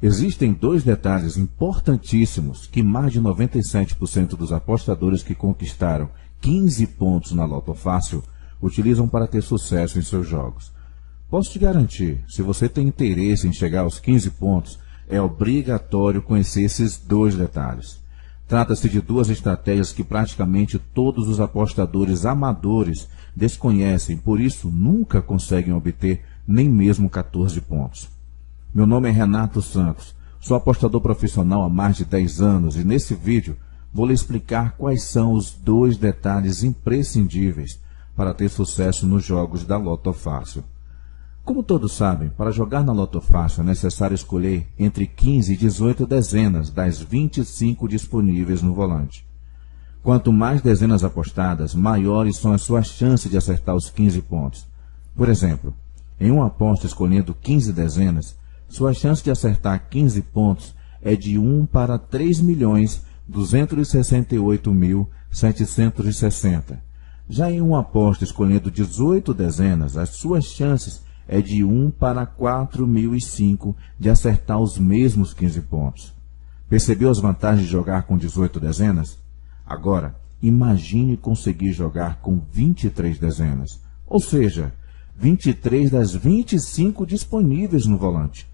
Existem dois detalhes importantíssimos que mais de 97% dos apostadores que conquistaram 15 pontos na Loto Fácil utilizam para ter sucesso em seus jogos. Posso te garantir, se você tem interesse em chegar aos 15 pontos, é obrigatório conhecer esses dois detalhes. Trata-se de duas estratégias que praticamente todos os apostadores amadores desconhecem, por isso nunca conseguem obter nem mesmo 14 pontos. Meu nome é Renato Santos, sou apostador profissional há mais de 10 anos e nesse vídeo vou lhe explicar quais são os dois detalhes imprescindíveis para ter sucesso nos jogos da Loto Fácil. Como todos sabem, para jogar na Loto Fácil é necessário escolher entre 15 e 18 dezenas das 25 disponíveis no volante. Quanto mais dezenas apostadas, maiores são as suas chances de acertar os 15 pontos. Por exemplo, em uma aposta escolhendo 15 dezenas, sua chance de acertar 15 pontos é de 1 para 3.268.760. Já em uma aposta escolhendo 18 dezenas, as suas chances é de 1 para 4.005 de acertar os mesmos 15 pontos. Percebeu as vantagens de jogar com 18 dezenas? Agora, imagine conseguir jogar com 23 dezenas, ou seja, 23 das 25 disponíveis no volante.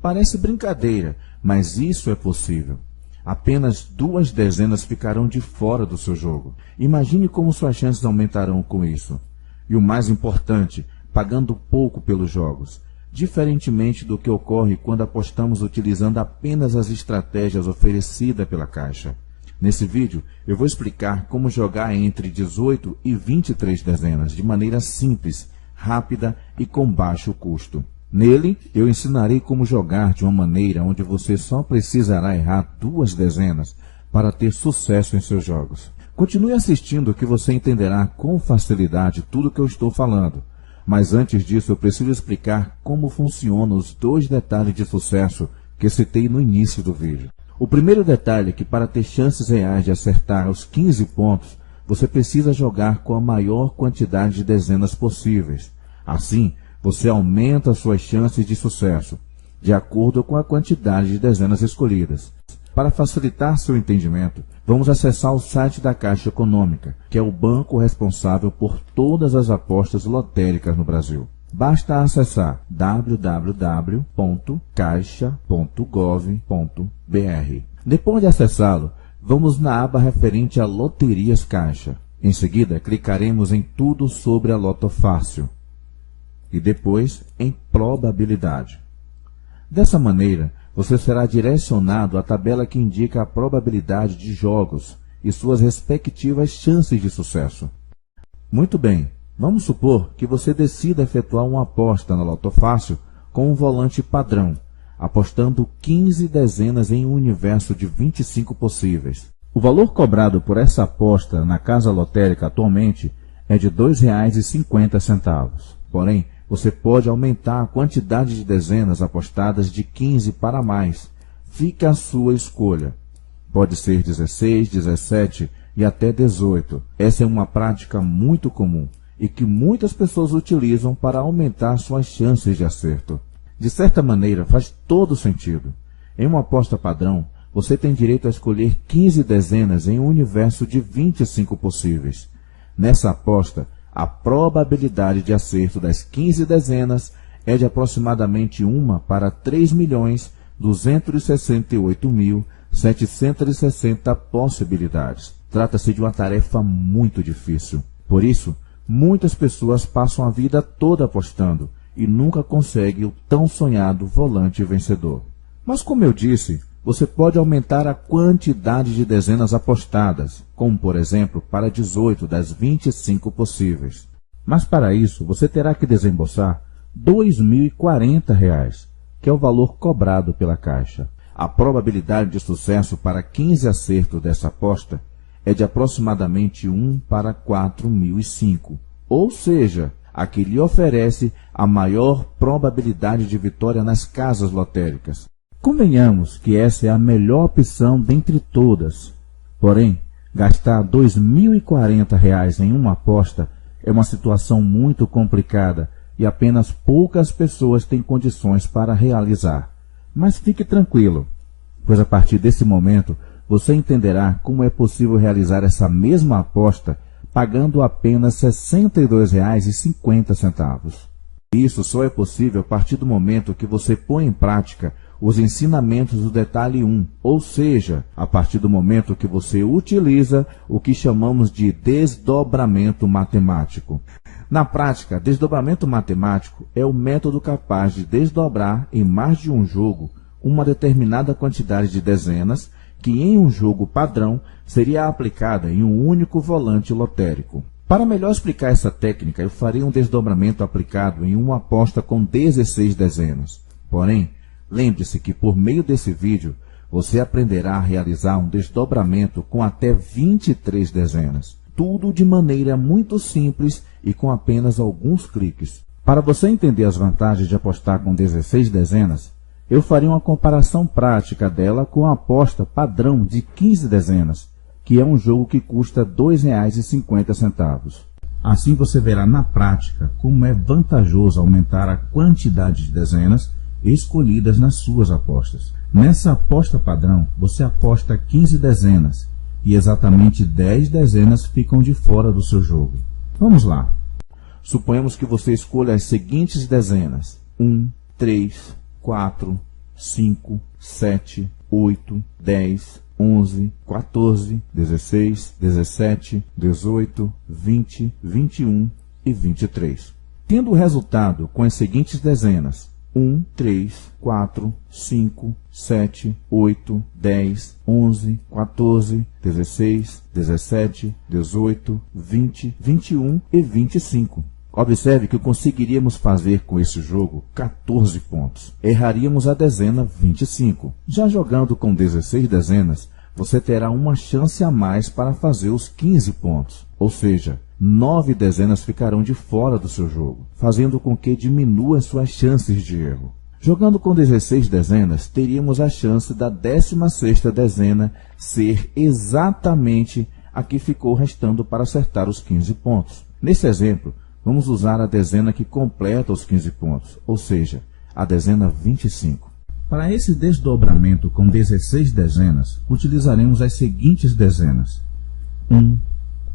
Parece brincadeira, mas isso é possível. Apenas 2 dezenas ficarão de fora do seu jogo. Imagine como suas chances aumentarão com isso. E o mais importante, pagando pouco pelos jogos, diferentemente do que ocorre quando apostamos utilizando apenas as estratégias oferecidas pela Caixa. Nesse vídeo, eu vou explicar como jogar entre 18 e 23 dezenas de maneira simples, rápida e com baixo custo. Nele, eu ensinarei como jogar de uma maneira onde você só precisará errar 2 dezenas para ter sucesso em seus jogos. Continue assistindo que você entenderá com facilidade tudo que eu estou falando. Mas antes disso, eu preciso explicar como funcionam os dois detalhes de sucesso que citei no início do vídeo. O primeiro detalhe é que para ter chances reais de acertar os 15 pontos, você precisa jogar com a maior quantidade de dezenas possíveis. Assim, você aumenta suas chances de sucesso, de acordo com a quantidade de dezenas escolhidas. Para facilitar seu entendimento, vamos acessar o site da Caixa Econômica, que é o banco responsável por todas as apostas lotéricas no Brasil. Basta acessar www.caixa.gov.br. Depois de acessá-lo, vamos na aba referente a Loterias Caixa. Em seguida, clicaremos em Tudo sobre a Loto Fácil e depois em Probabilidade. Dessa maneira, você será direcionado à tabela que indica a probabilidade de jogos e suas respectivas chances de sucesso. Muito bem, vamos supor que você decida efetuar uma aposta na Loto Fácil com um volante padrão, apostando 15 dezenas em um universo de 25 possíveis. O valor cobrado por essa aposta na casa lotérica atualmente é de R$ 2,50. Porém, você pode aumentar a quantidade de dezenas apostadas de 15 para mais. Fica a sua escolha. Pode ser 16, 17 e até 18. Essa é uma prática muito comum e que muitas pessoas utilizam para aumentar suas chances de acerto. De certa maneira, faz todo sentido. Em uma aposta padrão, você tem direito a escolher 15 dezenas em um universo de 25 possíveis. Nessa aposta, a probabilidade de acerto das 15 dezenas é de aproximadamente 1 para 3.268.760 possibilidades. Trata-se de uma tarefa muito difícil. Por isso, muitas pessoas passam a vida toda apostando e nunca conseguem o tão sonhado volante vencedor. Mas como eu disse, você pode aumentar a quantidade de dezenas apostadas, como por exemplo para 18 das 25 possíveis. Mas para isso você terá que desembolsar R$ 2.040, que é o valor cobrado pela Caixa. A probabilidade de sucesso para 15 acertos dessa aposta é de aproximadamente 1 para 4.005, ou seja, a que lhe oferece a maior probabilidade de vitória nas casas lotéricas. Convenhamos que essa é a melhor opção dentre todas. Porém, gastar R$ 2.040 em uma aposta é uma situação muito complicada e apenas poucas pessoas têm condições para realizar. Mas fique tranquilo, pois a partir desse momento você entenderá como é possível realizar essa mesma aposta pagando apenas R$ 62,50. Isso só é possível a partir do momento que você põe em prática os ensinamentos do detalhe 1, ou seja, a partir do momento que você utiliza o que chamamos de desdobramento matemático. Na prática, desdobramento matemático é o método capaz de desdobrar em mais de um jogo uma determinada quantidade de dezenas que em um jogo padrão seria aplicada em um único volante lotérico. Para melhor explicar essa técnica, eu farei um desdobramento aplicado em uma aposta com 16 dezenas. Porém, lembre-se que por meio desse vídeo, você aprenderá a realizar um desdobramento com até 23 dezenas. Tudo de maneira muito simples e com apenas alguns cliques. Para você entender as vantagens de apostar com 16 dezenas, eu farei uma comparação prática dela com a aposta padrão de 15 dezenas, que é um jogo que custa R$ 2,50. Assim você verá na prática como é vantajoso aumentar a quantidade de dezenas escolhidas nas suas apostas. Nessa aposta padrão, você aposta 15 dezenas e exatamente 10 dezenas ficam de fora do seu jogo. Vamos lá. Suponhamos que você escolha as seguintes dezenas: 1, 3, 4, 5, 7, 8, 10, 11, 14, 16, 17, 18, 20, 21 e 23. Tendo o resultado com as seguintes dezenas: 1, 3, 4, 5, 7, 8, 10, 11, 14, 16, 17, 18, 20, 21 e 25. Observe que conseguiríamos fazer com esse jogo 14 pontos. Erraríamos a dezena 25. Já jogando com 16 dezenas, você terá uma chance a mais para fazer os 15 pontos. Ou seja, 9 dezenas ficarão de fora do seu jogo, fazendo com que diminua suas chances de erro. Jogando com 16 dezenas, teríamos a chance da 16ª dezena ser exatamente a que ficou restando para acertar os 15 pontos. Nesse exemplo, vamos usar a dezena que completa os 15 pontos, ou seja, a dezena 25. Para esse desdobramento com 16 dezenas, utilizaremos as seguintes dezenas: 1,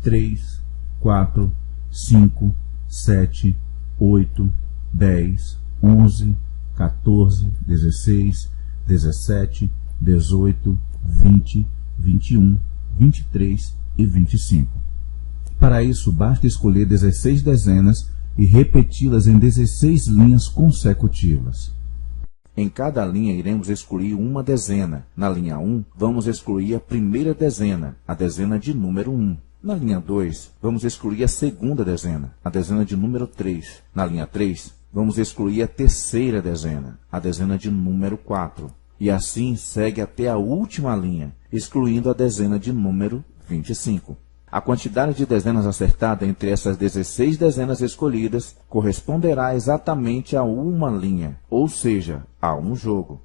3, 4, 5, 7, 8, 10, 11, 14, 16, 17, 18, 20, 21, 23 e 25. Para isso, basta escolher 16 dezenas e repeti-las em 16 linhas consecutivas. Em cada linha, iremos excluir uma dezena. Na linha 1, vamos excluir a primeira dezena, a dezena de número 1. Na linha 2, vamos excluir a segunda dezena, a dezena de número 3. Na linha 3, vamos excluir a terceira dezena, a dezena de número 4. E assim segue até a última linha, excluindo a dezena de número 25. A quantidade de dezenas acertada entre essas 16 dezenas escolhidas corresponderá exatamente a uma linha, ou seja, a um jogo.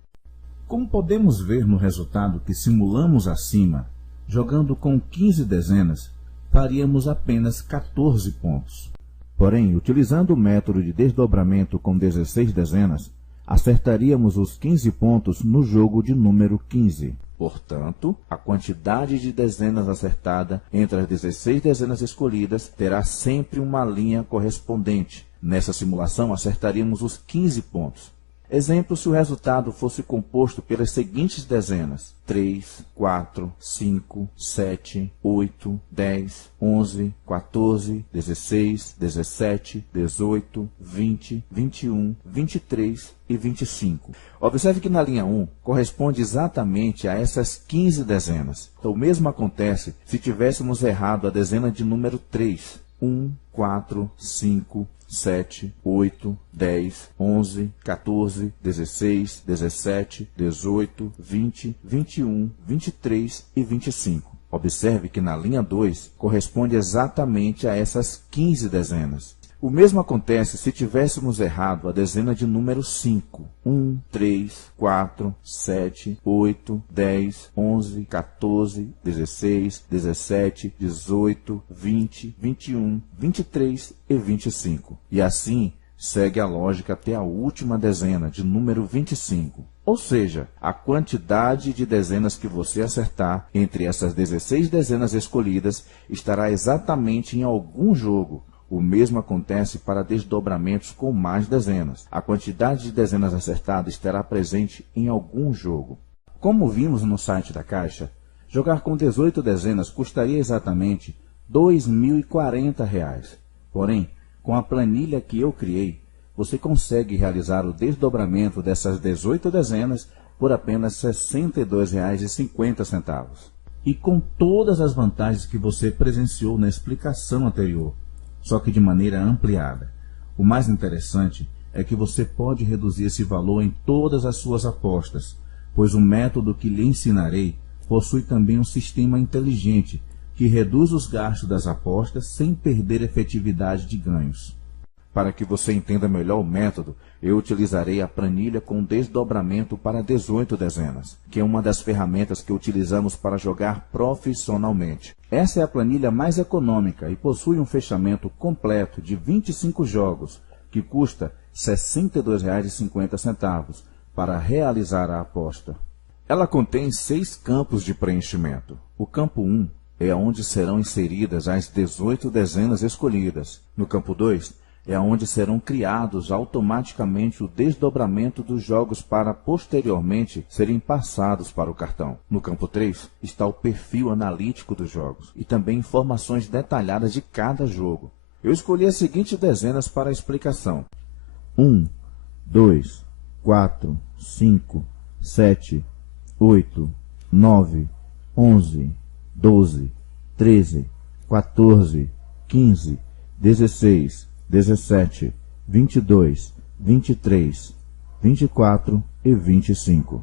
Como podemos ver no resultado que simulamos acima, jogando com 15 dezenas, faríamos apenas 14 pontos. Porém, utilizando o método de desdobramento com 16 dezenas, acertaríamos os 15 pontos no jogo de número 15. Portanto, a quantidade de dezenas acertada entre as 16 dezenas escolhidas terá sempre uma linha correspondente. Nessa simulação, acertaríamos os 15 pontos. Exemplo, se o resultado fosse composto pelas seguintes dezenas: 3, 4, 5, 7, 8, 10, 11, 14, 16, 17, 18, 20, 21, 23 e 25. Observe que na linha 1 corresponde exatamente a essas 15 dezenas. Então, o mesmo acontece se tivéssemos errado a dezena de número 3. 1, 4, 5, 7, 8, 10, 11, 14, 16, 17, 18, 20, 21, 23 e 25. Observe que na linha 2 corresponde exatamente a essas 15 dezenas. O mesmo acontece se tivéssemos errado a dezena de número 5. 1, 3, 4, 7, 8, 10, 11, 14, 16, 17, 18, 20, 21, 23 e 25. E assim segue a lógica até a última dezena, de número 25. Ou seja, a quantidade de dezenas que você acertar entre essas 16 dezenas escolhidas estará exatamente em algum jogo. O mesmo acontece para desdobramentos com mais dezenas. A quantidade de dezenas acertadas estará presente em algum jogo. Como vimos no site da Caixa, jogar com 18 dezenas custaria exatamente R$ 2.040. Porém, com a planilha que eu criei, você consegue realizar o desdobramento dessas 18 dezenas por apenas R$ 62,50. E com todas as vantagens que você presenciou na explicação anterior, só que de maneira ampliada. O mais interessante é que você pode reduzir esse valor em todas as suas apostas, pois o método que lhe ensinarei possui também um sistema inteligente que reduz os gastos das apostas sem perder efetividade de ganhos. Para que você entenda melhor o método, eu utilizarei a planilha com desdobramento para 18 dezenas, que é uma das ferramentas que utilizamos para jogar profissionalmente. Essa é a planilha mais econômica e possui um fechamento completo de 25 jogos, que custa R$ 62,50 para realizar a aposta. Ela contém 6 campos de preenchimento. O campo 1 é onde serão inseridas as 18 dezenas escolhidas. No campo 2, é onde serão criados automaticamente o desdobramento dos jogos para posteriormente serem passados para o cartão. No campo 3 está o perfil analítico dos jogos e também informações detalhadas de cada jogo. Eu escolhi as seguintes dezenas para a explicação: 1, 2, 4, 5, 7, 8, 9, 11, 12, 13, 14, 15, 16, 17, 22, 23, 24 e 25.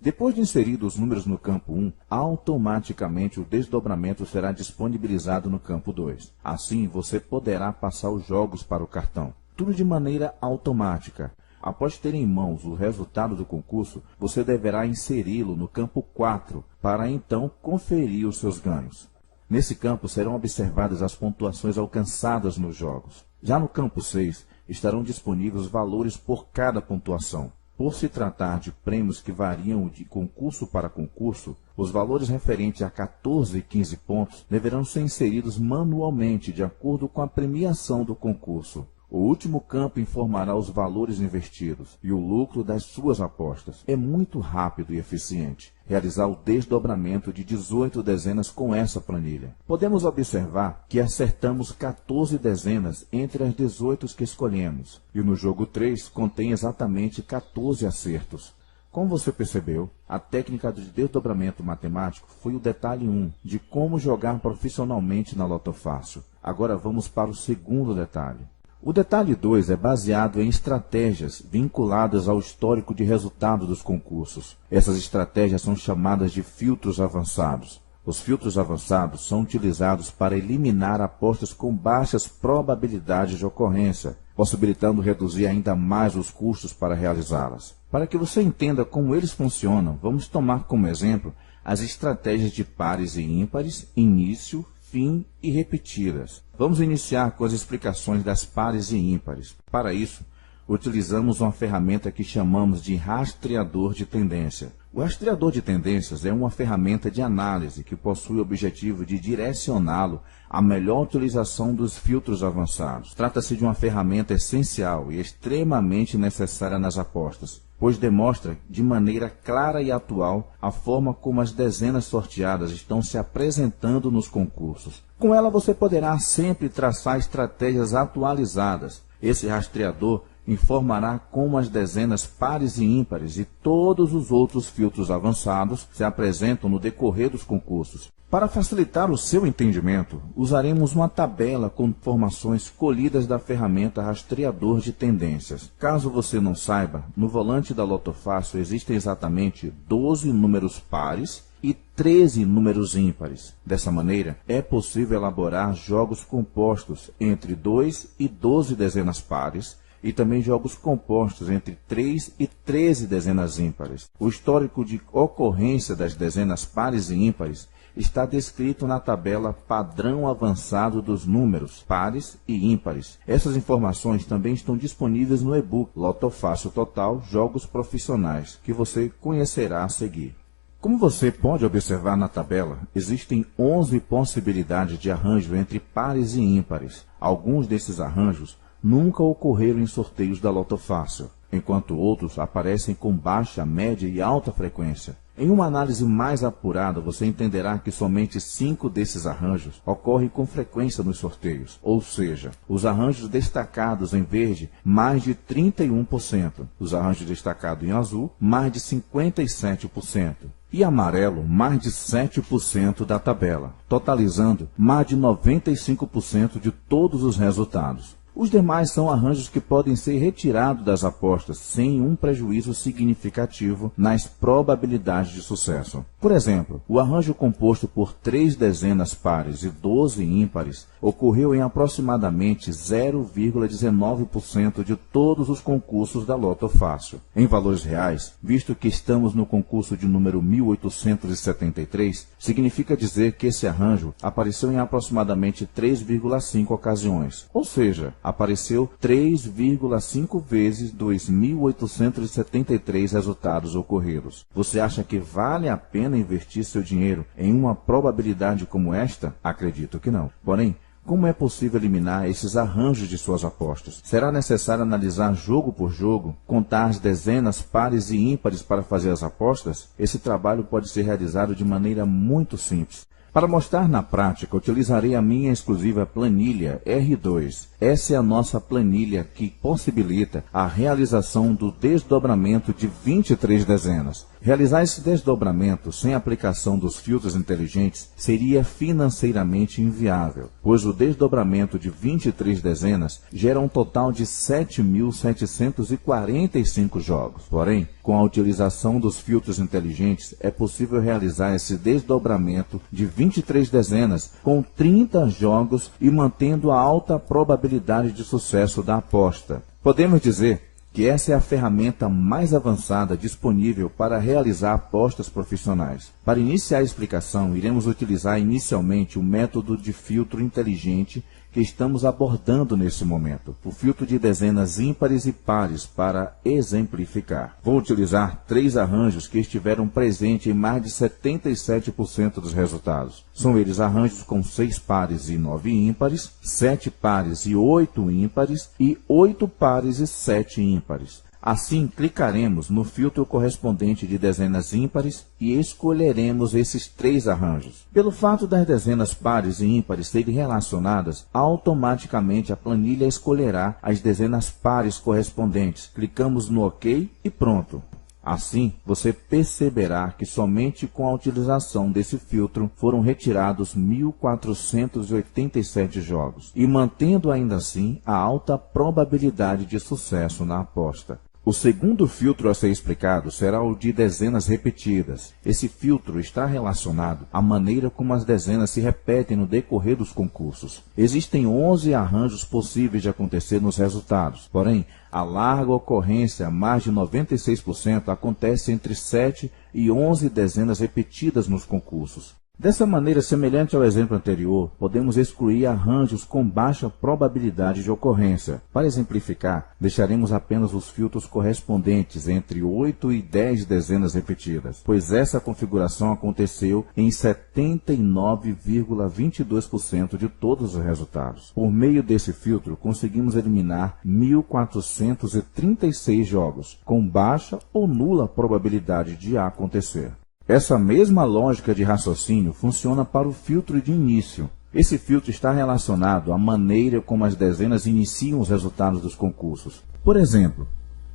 Depois de inseridos os números no campo 1, automaticamente o desdobramento será disponibilizado no campo 2. Assim, você poderá passar os jogos para o cartão. Tudo de maneira automática. Após ter em mãos o resultado do concurso, você deverá inseri-lo no campo 4 para então conferir os seus ganhos. Nesse campo serão observadas as pontuações alcançadas nos jogos. Já no campo 6, estarão disponíveis os valores por cada pontuação. Por se tratar de prêmios que variam de concurso para concurso, os valores referentes a 14 e 15 pontos deverão ser inseridos manualmente de acordo com a premiação do concurso. O último campo informará os valores investidos e o lucro das suas apostas. É muito rápido e eficiente realizar o desdobramento de 18 dezenas com essa planilha. Podemos observar que acertamos 14 dezenas entre as 18 que escolhemos, e no jogo 3 contém exatamente 14 acertos. Como você percebeu, a técnica de desdobramento matemático foi o detalhe 1 de como jogar profissionalmente na Loto Fácil. Agora vamos para o segundo detalhe. O detalhe 2 é baseado em estratégias vinculadas ao histórico de resultado dos concursos. Essas estratégias são chamadas de filtros avançados. Os filtros avançados são utilizados para eliminar apostas com baixas probabilidades de ocorrência, possibilitando reduzir ainda mais os custos para realizá-las. Para que você entenda como eles funcionam, vamos tomar como exemplo as estratégias de pares e ímpares, início, fim e repetidas. Vamos iniciar com as explicações das pares e ímpares. Para isso, utilizamos uma ferramenta que chamamos de rastreador de tendência. O rastreador de tendências é uma ferramenta de análise que possui o objetivo de direcioná-lo à melhor utilização dos filtros avançados. Trata-se de uma ferramenta essencial e extremamente necessária nas apostas, pois demonstra de maneira clara e atual a forma como as dezenas sorteadas estão se apresentando nos concursos. Com ela você poderá sempre traçar estratégias atualizadas. Esse rastreador informará como as dezenas pares e ímpares e todos os outros filtros avançados se apresentam no decorrer dos concursos. Para facilitar o seu entendimento, usaremos uma tabela com informações colhidas da ferramenta Rastreador de Tendências. Caso você não saiba, no volante da Loto Fácil existem exatamente 12 números pares e 13 números ímpares. Dessa maneira, é possível elaborar jogos compostos entre 2 e 12 dezenas pares, e também jogos compostos entre 3 e 13 dezenas ímpares. O histórico de ocorrência das dezenas pares e ímpares está descrito na tabela Padrão Avançado dos Números, Pares e Ímpares. Essas informações também estão disponíveis no e-book Loto Fácil Total Jogos Profissionais, que você conhecerá a seguir. Como você pode observar na tabela, existem 11 possibilidades de arranjo entre pares e ímpares. Alguns desses arranjos nunca ocorreram em sorteios da Loto Fácil, enquanto outros aparecem com baixa, média e alta frequência. Em uma análise mais apurada, você entenderá que somente 5 desses arranjos ocorrem com frequência nos sorteios, ou seja, os arranjos destacados em verde, mais de 31%, os arranjos destacados em azul, mais de 57%, e amarelo, mais de 7% da tabela, totalizando mais de 95% de todos os resultados. Os demais são arranjos que podem ser retirados das apostas sem um prejuízo significativo nas probabilidades de sucesso. Por exemplo, o arranjo composto por 3 dezenas pares e 12 ímpares ocorreu em aproximadamente 0,19% de todos os concursos da Loto Fácil. Em valores reais, visto que estamos no concurso de número 1873, significa dizer que esse arranjo apareceu em aproximadamente 3,5 ocasiões, ou seja, apareceu 3,5 vezes dos 1.873 resultados ocorridos. Você acha que vale a pena investir seu dinheiro em uma probabilidade como esta? Acredito que não. Porém, como é possível eliminar esses arranjos de suas apostas? Será necessário analisar jogo por jogo, contar as dezenas pares e ímpares para fazer as apostas? Esse trabalho pode ser realizado de maneira muito simples. Para mostrar na prática, utilizarei a minha exclusiva planilha R2. Essa é a nossa planilha que possibilita a realização do desdobramento de 23 dezenas. Realizar esse desdobramento sem aplicação dos filtros inteligentes seria financeiramente inviável, pois o desdobramento de 23 dezenas gera um total de 7.745 jogos. Porém, com a utilização dos filtros inteligentes, é possível realizar esse desdobramento de 23 dezenas com 30 jogos e mantendo a alta probabilidade de sucesso da aposta. Podemos dizer que essa é a ferramenta mais avançada disponível para realizar apostas profissionais. Para iniciar a explicação, iremos utilizar inicialmente o método de filtro inteligente que estamos abordando nesse momento, o filtro de dezenas ímpares e pares, para exemplificar. Vou utilizar 3 arranjos que estiveram presentes em mais de 77% dos resultados. São eles arranjos com 6 pares e 9 ímpares, 7 pares e 8 ímpares e 8 pares e 7 ímpares. Assim, clicaremos no filtro correspondente de dezenas ímpares e escolheremos esses 3 arranjos. Pelo fato das dezenas pares e ímpares serem relacionadas, automaticamente a planilha escolherá as dezenas pares correspondentes. Clicamos no OK e pronto. Assim, você perceberá que somente com a utilização desse filtro foram retirados 1.487 jogos, e mantendo ainda assim a alta probabilidade de sucesso na aposta. O segundo filtro a ser explicado será o de dezenas repetidas. Esse filtro está relacionado à maneira como as dezenas se repetem no decorrer dos concursos. Existem 11 arranjos possíveis de acontecer nos resultados, porém, a larga ocorrência, mais de 96%, acontece entre 7 e 11 dezenas repetidas nos concursos. Dessa maneira, semelhante ao exemplo anterior, podemos excluir arranjos com baixa probabilidade de ocorrência. Para exemplificar, deixaremos apenas os filtros correspondentes entre 8 e 10 dezenas repetidas, pois essa configuração aconteceu em 79,22% de todos os resultados. Por meio desse filtro, conseguimos eliminar 1.436 jogos, com baixa ou nula probabilidade de acontecer. Essa mesma lógica de raciocínio funciona para o filtro de início. Esse filtro está relacionado à maneira como as dezenas iniciam os resultados dos concursos. Por exemplo,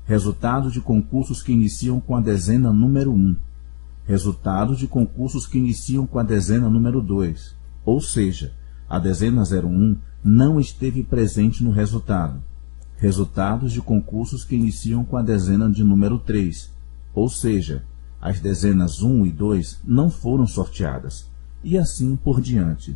resultados de concursos que iniciam com a dezena número 1, resultados de concursos que iniciam com a dezena número 2, ou seja, a dezena 01 não esteve presente no resultado. Resultados de concursos que iniciam com a dezena de número 3, ou seja, as dezenas 1 e 2 não foram sorteadas, e assim por diante.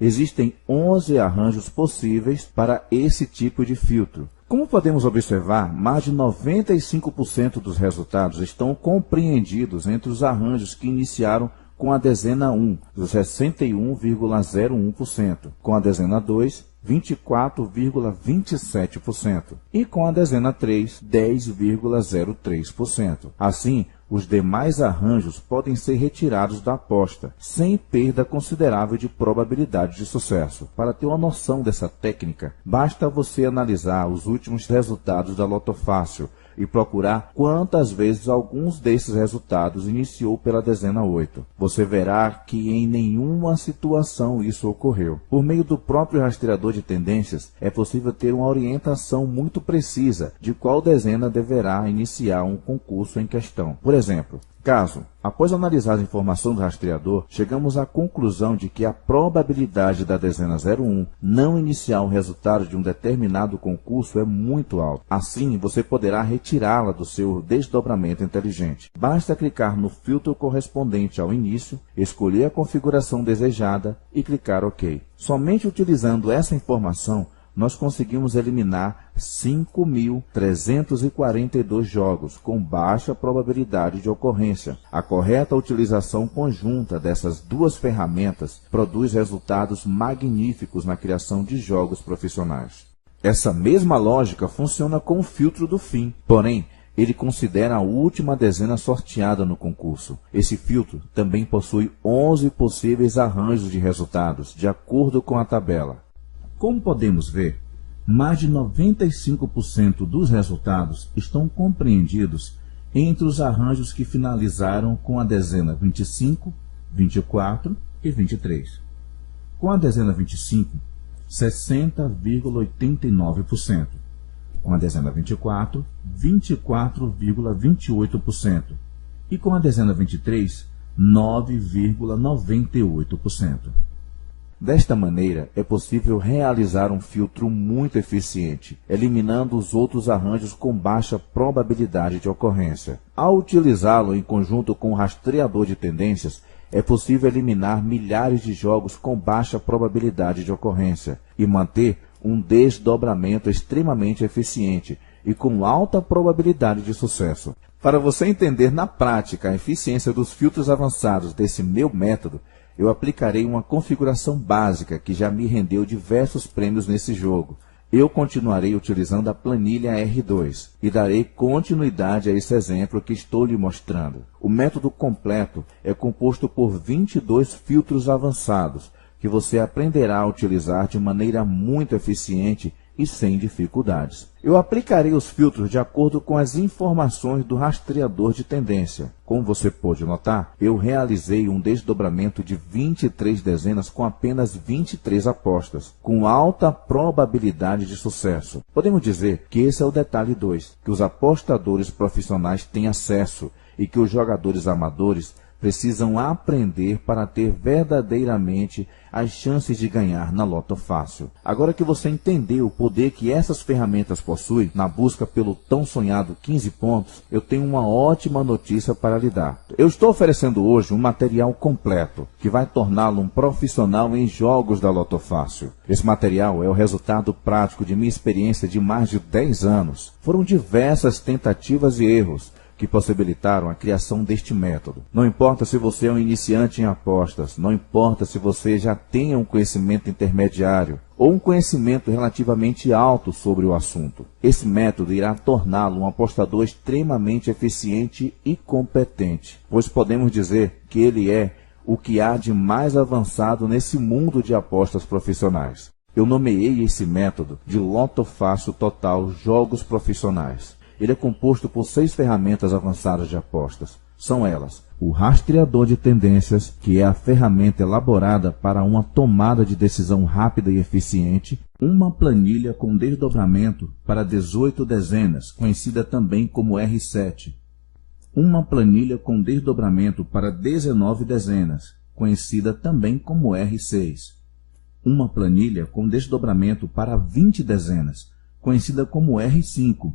Existem 11 arranjos possíveis para esse tipo de filtro. Como podemos observar, mais de 95% dos resultados estão compreendidos entre os arranjos que iniciaram com a dezena 1, 61,01%, com a dezena 2, 24,27% e com a dezena 3, 10,03%. Assim, os demais arranjos podem ser retirados da aposta, sem perda considerável de probabilidade de sucesso. Para ter uma noção dessa técnica, basta você analisar os últimos resultados da Loto Fácil e procurar quantas vezes alguns desses resultados iniciou pela dezena 8. Você verá que em nenhuma situação isso ocorreu. Por meio do próprio rastreador de tendências, é possível ter uma orientação muito precisa de qual dezena deverá iniciar um concurso em questão. Por exemplo, caso, após analisar as informações do rastreador, chegamos à conclusão de que a probabilidade da dezena 01 não iniciar o resultado de um determinado concurso é muito alta. Assim, você poderá retirá-la do seu desdobramento inteligente. Basta clicar no filtro correspondente ao início, escolher a configuração desejada e clicar OK. Somente utilizando essa informação, nós conseguimos eliminar 5.342 jogos com baixa probabilidade de ocorrência. A correta utilização conjunta dessas duas ferramentas produz resultados magníficos na criação de jogos profissionais. Essa mesma lógica funciona com o filtro do fim, porém, ele considera a última dezena sorteada no concurso. Esse filtro também possui 11 possíveis arranjos de resultados, de acordo com a tabela. Como podemos ver, mais de 95% dos resultados estão compreendidos entre os arranjos que finalizaram com a dezena 25, 24 e 23. Com a dezena 25, 60,89%. Com a dezena 24, 24,28%. E com a dezena 23, 9,98%. Desta maneira, é possível realizar um filtro muito eficiente, eliminando os outros arranjos com baixa probabilidade de ocorrência. Ao utilizá-lo em conjunto com o rastreador de tendências, é possível eliminar milhares de jogos com baixa probabilidade de ocorrência e manter um desdobramento extremamente eficiente e com alta probabilidade de sucesso. Para você entender na prática a eficiência dos filtros avançados desse meu método, eu aplicarei uma configuração básica que já me rendeu diversos prêmios nesse jogo. Eu continuarei utilizando a planilha R2 e darei continuidade a esse exemplo que estou lhe mostrando. O método completo é composto por 22 filtros avançados, que você aprenderá a utilizar de maneira muito eficiente e sem dificuldades. Eu aplicarei os filtros de acordo com as informações do rastreador de tendência. Como você pode notar, eu realizei um desdobramento de 23 dezenas com apenas 23 apostas, com alta probabilidade de sucesso. Podemos dizer que esse é o detalhe 2, que os apostadores profissionais têm acesso e que os jogadores amadores precisam aprender para ter verdadeiramente as chances de ganhar na Loto Fácil. Agora que você entendeu o poder que essas ferramentas possuem na busca pelo tão sonhado 15 pontos, eu tenho uma ótima notícia para lhe dar. Eu estou oferecendo hoje um material completo que vai torná-lo um profissional em jogos da Loto Fácil. Esse material é o resultado prático de minha experiência de mais de 10 anos. Foram diversas tentativas e erros que possibilitaram a criação deste método. Não importa se você é um iniciante em apostas, não importa se você já tenha um conhecimento intermediário ou um conhecimento relativamente alto sobre o assunto. Esse método irá torná-lo um apostador extremamente eficiente e competente, pois podemos dizer que ele é o que há de mais avançado nesse mundo de apostas profissionais. Eu nomeei esse método de Loto Fácil Total Jogos Profissionais. Ele é composto por 6 ferramentas avançadas de apostas. São elas: o rastreador de tendências, que é a ferramenta elaborada para uma tomada de decisão rápida e eficiente, uma planilha com desdobramento para 18 dezenas, conhecida também como R7, uma planilha com desdobramento para 19 dezenas, conhecida também como R6, uma planilha com desdobramento para 20 dezenas, conhecida como R5,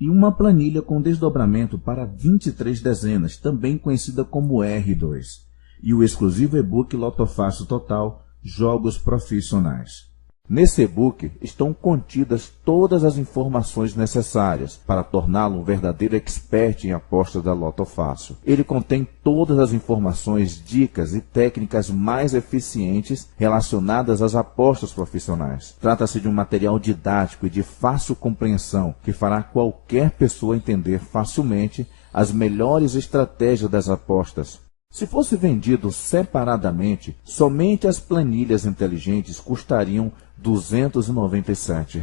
e uma planilha com desdobramento para 23 dezenas, também conhecida como R2, e o exclusivo e-book Loto Fácil Total Jogos Profissionais. Nesse e-book estão contidas todas as informações necessárias para torná-lo um verdadeiro expert em apostas da Loto Fácil. Ele contém todas as informações, dicas e técnicas mais eficientes relacionadas às apostas profissionais. Trata-se de um material didático e de fácil compreensão que fará qualquer pessoa entender facilmente as melhores estratégias das apostas. Se fosse vendido separadamente, somente as planilhas inteligentes custariam R$ 297,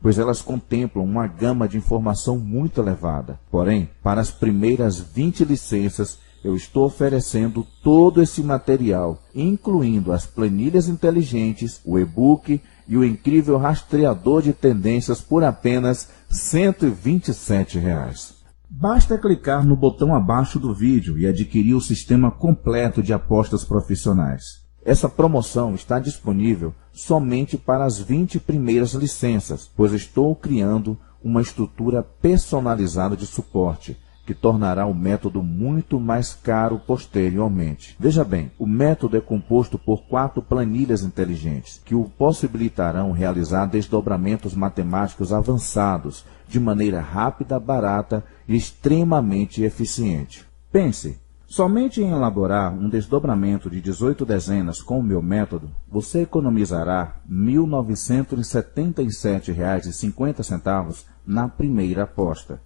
pois elas contemplam uma gama de informação muito elevada. Porém, para as primeiras 20 licenças, eu estou oferecendo todo esse material, incluindo as planilhas inteligentes, o e-book e o incrível rastreador de tendências por apenas R$ 127. Basta clicar no botão abaixo do vídeo e adquirir o sistema completo de apostas profissionais. Essa promoção está disponível somente para as 20 primeiras licenças, pois estou criando uma estrutura personalizada de suporte, que tornará o método muito mais caro posteriormente. Veja bem, o método é composto por 4 planilhas inteligentes, que o possibilitarão realizar desdobramentos matemáticos avançados, de maneira rápida, barata e extremamente eficiente. Pense, somente em elaborar um desdobramento de 18 dezenas com o meu método, você economizará R$ 1.977,50 na primeira aposta,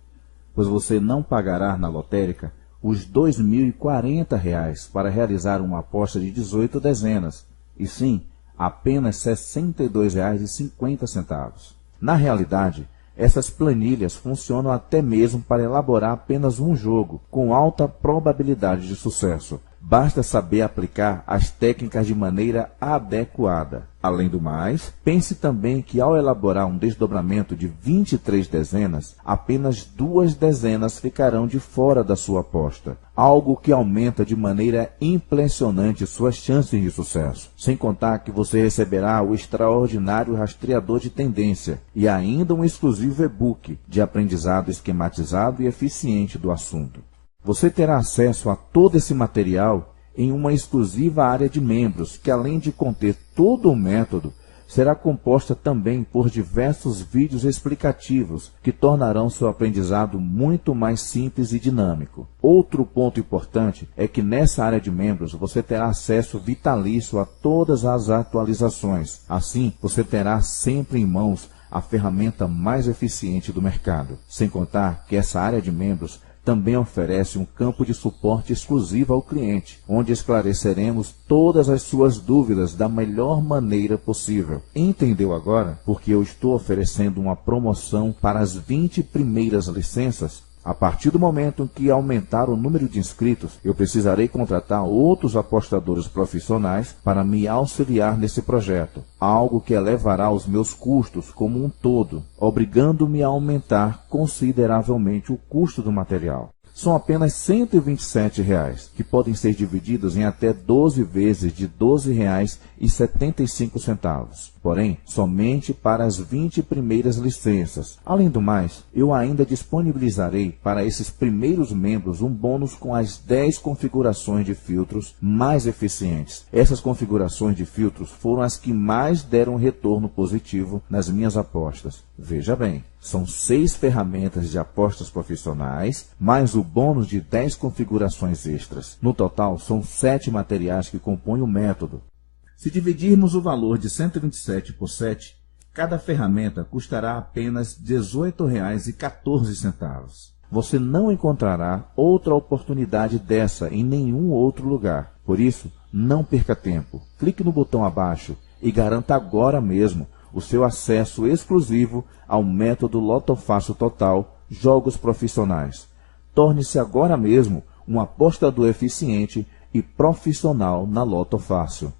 pois você não pagará na lotérica os R$ 2.040 para realizar uma aposta de 18 dezenas, e sim apenas R$ 62,50. Na realidade, essas planilhas funcionam até mesmo para elaborar apenas um jogo, com alta probabilidade de sucesso. Basta saber aplicar as técnicas de maneira adequada. Além do mais, pense também que ao elaborar um desdobramento de 23 dezenas, apenas 2 dezenas ficarão de fora da sua aposta, algo que aumenta de maneira impressionante suas chances de sucesso. Sem contar que você receberá o extraordinário rastreador de tendência e ainda um exclusivo e-book de aprendizado esquematizado e eficiente do assunto. Você terá acesso a todo esse material em uma exclusiva área de membros, que além de conter todo o método, será composta também por diversos vídeos explicativos que tornarão seu aprendizado muito mais simples e dinâmico. Outro ponto importante é que nessa área de membros você terá acesso vitalício a todas as atualizações. Assim, você terá sempre em mãos a ferramenta mais eficiente do mercado. Sem contar que essa área de membros também oferece um campo de suporte exclusivo ao cliente, onde esclareceremos todas as suas dúvidas da melhor maneira possível. Entendeu agora porque eu estou oferecendo uma promoção para as 20 primeiras licenças? A partir do momento em que aumentar o número de inscritos, eu precisarei contratar outros apostadores profissionais para me auxiliar nesse projeto, algo que elevará os meus custos como um todo, obrigando-me a aumentar consideravelmente o custo do material. São apenas R$ 127, que podem ser divididos em até 12 vezes de R$ 12,75. Porém, somente para as 20 primeiras licenças. Além do mais, eu ainda disponibilizarei para esses primeiros membros um bônus com as 10 configurações de filtros mais eficientes. Essas configurações de filtros foram as que mais deram retorno positivo nas minhas apostas. Veja bem, são 6 ferramentas de apostas profissionais, mais o bônus de 10 configurações extras. No total, são 7 materiais que compõem o método. Se dividirmos o valor de 127 por 7, cada ferramenta custará apenas R$ 18,14. Você não encontrará outra oportunidade dessa em nenhum outro lugar. Por isso, não perca tempo. Clique no botão abaixo e garanta agora mesmo o seu acesso exclusivo ao método Loto Fácil Total Jogos Profissionais. Torne-se agora mesmo um apostador eficiente e profissional na Loto Fácil.